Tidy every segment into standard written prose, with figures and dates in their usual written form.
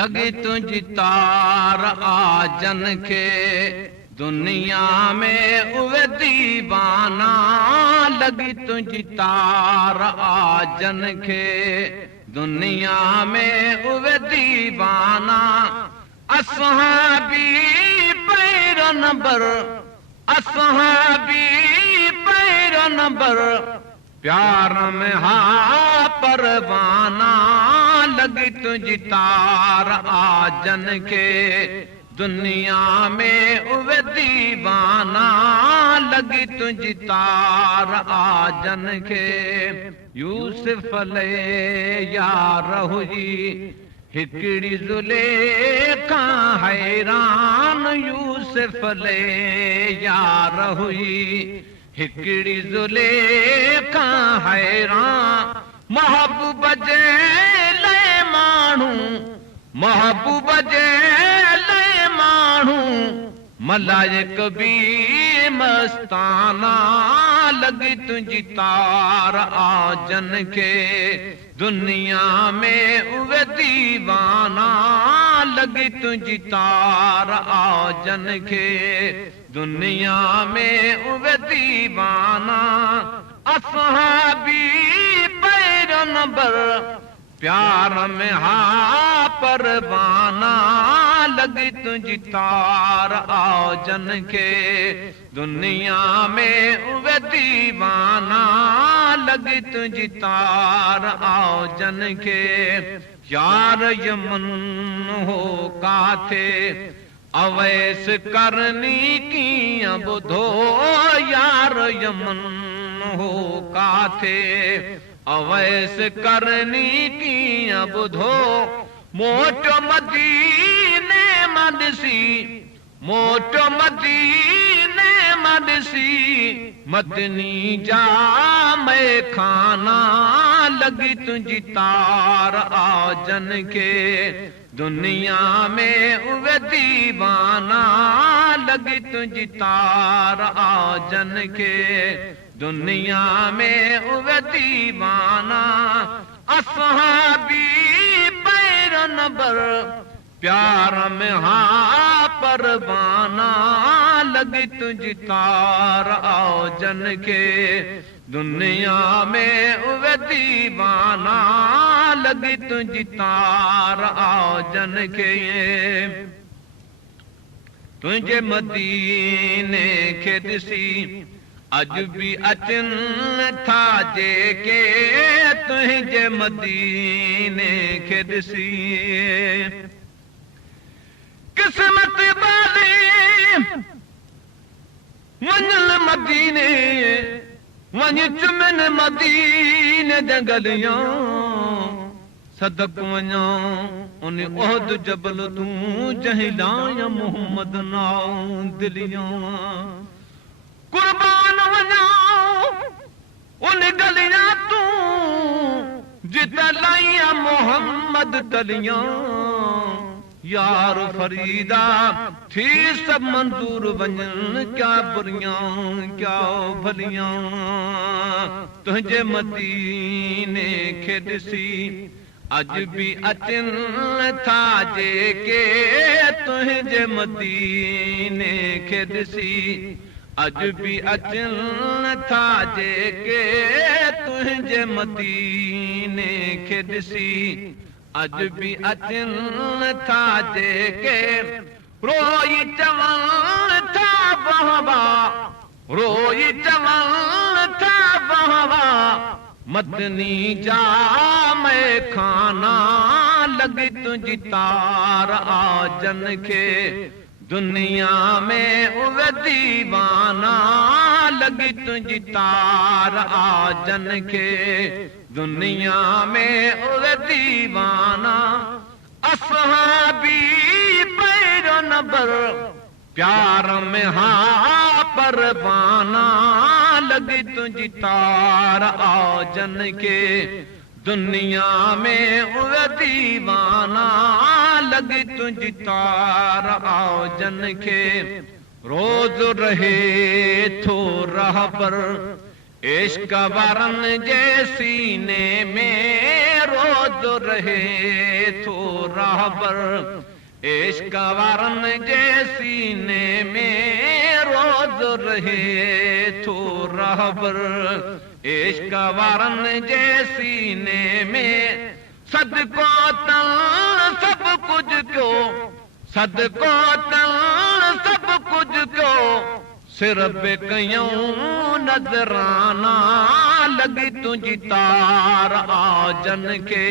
लगी तुझी तार आजन के दुनिया में उवे दीवाना लगी तुझी तार आजन के दुनिया में उवे दीवाना असहाबी पैर नंबर असहाबी पैर नंबर प्यार में हा परवाना लगी तुझी तार आजन के दुनिया में उवे दीवाना लगी तुझी तार आजन के यूसुफ ले यार हुई हिकड़ी जुलेखा हैरान यूसुफ ले यार हुई हिकड़ी जुलेखा हैरान महबूब जे ले माण्हू महबूब जे ले माण्हू मलाइक भी मस्ताना लगी तुझी तार आजन के दुनिया में उवे दीवाना लगी तुझी तार आजन के दुनिया में उवे दीवाना असहाबी पैर नंबर प्यार में हा परवाना लगी तुझी तार आजन के दुनिया में उवे दीवाना लगी तुझी तार आजन के यार यमन हो काथे अवैस करनी की बुधो यार यमन हो काथे अवैस करनी की बुधो मोट मदीने मदसी मोट मदीने मदसी मदनी जा मैं खाना लगी तुझी तार आजन के दुनिया में उवे दीवाना लगी तुझी तार आजन के दुनिया में उवे दीवाना असहाबी पैर नंबर प्यार में हा परवाना लगी तुझी तार आजन के दुनिया में उवे दीवाना लगी तुझी तार आजन के तुझे मदीने के दिसी अज भी अचन था जेके तुझे मदीने के दिसी किस्मत वाले वंजल मदीने वंज चुमन मदीने जंगलियां सदक वञा उन ओहद जबल तूं जहिलाया मोहम्मद नाउ दिलियां कुर्बान वञा उन गलियां तूं जिते लाइया मोहम्मद तलियां यार फरीदा थी सब मंजूर वञन क्या बुरियां क्या भलियां तुझे मदीने खे ॾिसी अज भी अचन था जेके तुझे मदीने खे ॾिसी अज भी अचन था जेके तुझे मदीने खे ॾिसी अज भी अचन था जेके रोई चवण था बहवा रोई चवण था बहवा मदनी जा मैं खाना लगी तुझी तार आजन के दुनिया में उवे दीवाना लगी तुझी तार आजन के दुनिया में उवे दीवाना असहाबी पैर नंबर प्यार में हा परवाना लगी तुझी तार आजन के दुनिया में उवे दीवाना लगी तुझी तार आजन के रोज रहे थो राह पर इश्क वरन जे सीने में रोज रोज रहे थो रहबर इश्क वारन जे सीने में रोज रहे थो रहबर इश्क वारन जे सीने में सदको तन सब कुछ क्यों सदको तन सब कुछ क्यों सिर्फ कयूं नजराना लगी तुझी तार आजन के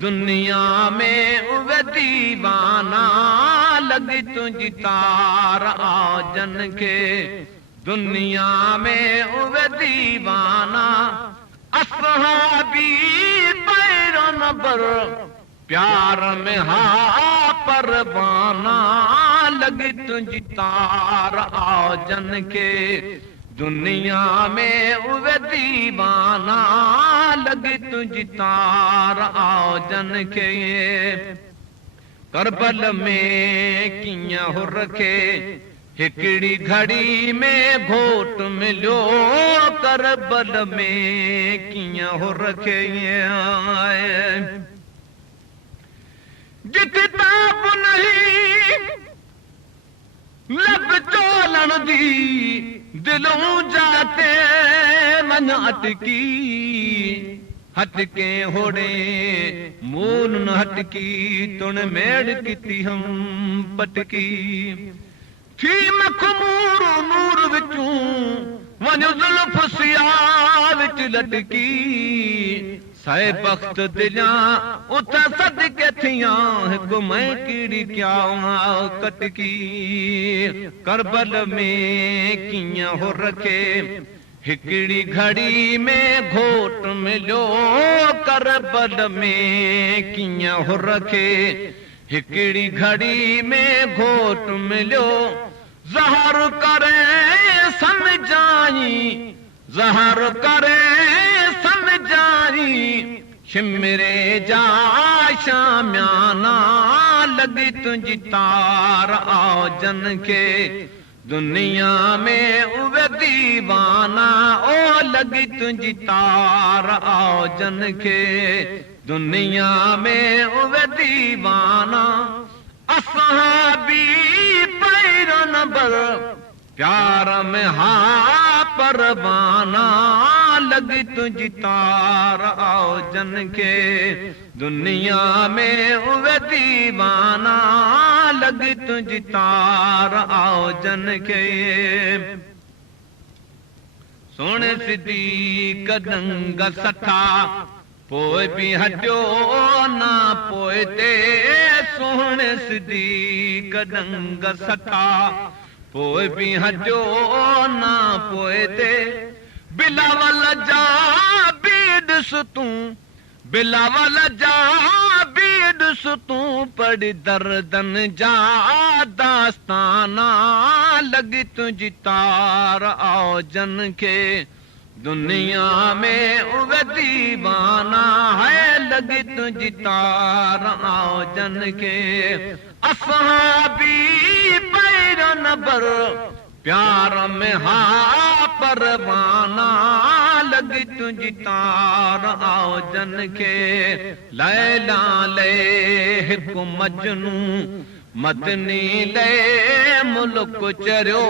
दुनिया में उवे दीवाना लगी तुझी तार आजन के दुनिया में उवे दीवाना असहाबी पैरों नबर प्यार में हा परवाना लगी तुझी तार आजन के दुनिया में उवे दीवाना लगी तुझी तार आजन के करबल में कियां हो रखे हिकड़ी घड़ी में घोट मिलो करबल में कियां हो रखे किताब नहीं लब चोलन दी दिलों जाते मन अटकी हटके होड़े मूल न हटकी तुण मेड़ किती हम पटकी थी मखमूर नूर विचूं वन जुल्फ सिया विच लटकी साए बख्त दिला उथा सदके थियां हिकु मैं कीड़ी क्या कटकी करबल में कियां हो रखे हिकड़ी घड़ी में घोट मिलो करबल में कियां हो रखे हिकड़ी घड़ी में घोट मिलो ज़हर करे समझाई ज़हर करे समझाई शिमरे जा शाम्याना लगी तुझी तार आजन के दुनिया में उवे दीवाना ओ लगी तुझी तार आजन के दुनिया में उवे दीवाना असहाबी पैरों नबर प्यार में हा परवाना लगी तुझी तार आजन के दुनिया में उवे दीवाना लगी तुझी तार आजन के सोने सिद्दीक़ दंग सठा पोइ भी हटियो ना पोइ ते सोने सिद्दीक़ दंग सठा पोइ भी हटियो ना पोइ ते बिलावल जा बीड तूं बिलावल जा बीड तूं पढ़ दर्दन जा दास्ताना लगी तुझी तार आजन के दुनिया में उवे दीवाना है लगी तुझी तार आजन के असहाबी पैरों नबर प्यार में हा परवाना लगी तुझी तार आजन के लैला ले हिकु मजनू मदनी ले मुल्क चरियो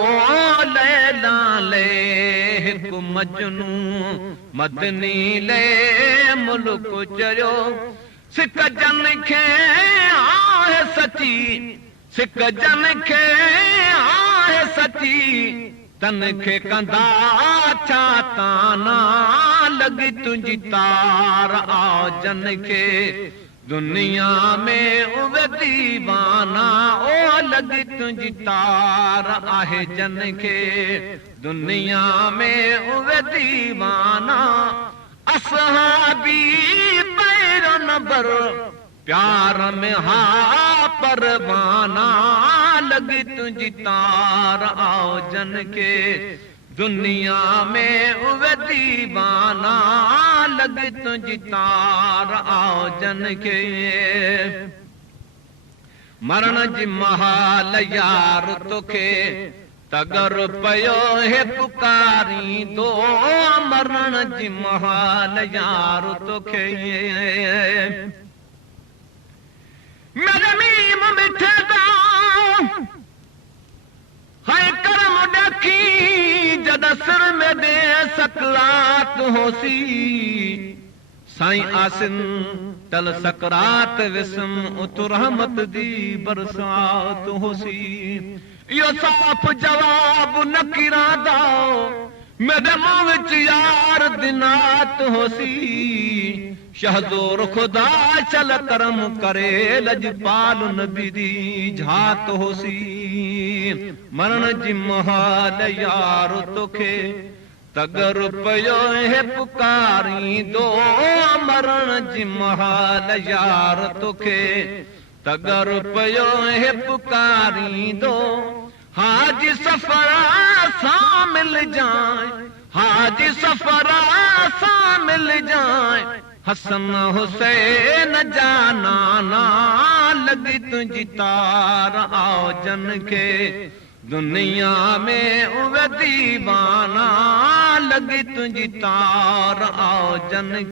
लैला ले हिकु मजनू मदनी ले मुल्क चरियो सिक जन खे आहे सची सिक जन खे आहे सची तन खे कंदा छा ताना लगी तुझी तार आजन के दुनिया में उवे दीवाना ओ लगी तुझी तार आहे जन के दुनिया में उवे दीवाना असहाबी पैरों नबर प्यार में हा परवाना लगी तुझी तार आजन के दुनिया में उवे दीवाना लगी तुझी तार आजन के मरण जी महाल यार तोखे तगर पयो हे पुकारी दो मरण जी महाल यार तोखे मेरे मीम मिठे दा हाय करम डकी जद सिर में दे सकलात होसी साईं आसिन तल सकरात विस्म उत रहमत दी बरसात होसी यो साफ जवाब न किरा दाओ मेरे मुंह विच यार दिनात होसी शहजोर खुदा चल करम करे लजपाल नबी दी झात होसी मरण जी महाल यार तोखे तगर पयो हे पुकारी दो मरण जी महाल यार तोखे तगर पयो हे पुकारी दो हाजी सफरा सां मिल जाए हाजी सफरा सां मिल जाए हसन हुसैन जाना ना लगी तुझी तार आओ जन के दुनिया में उवे दीवाना लगी तुझी तार आओ जन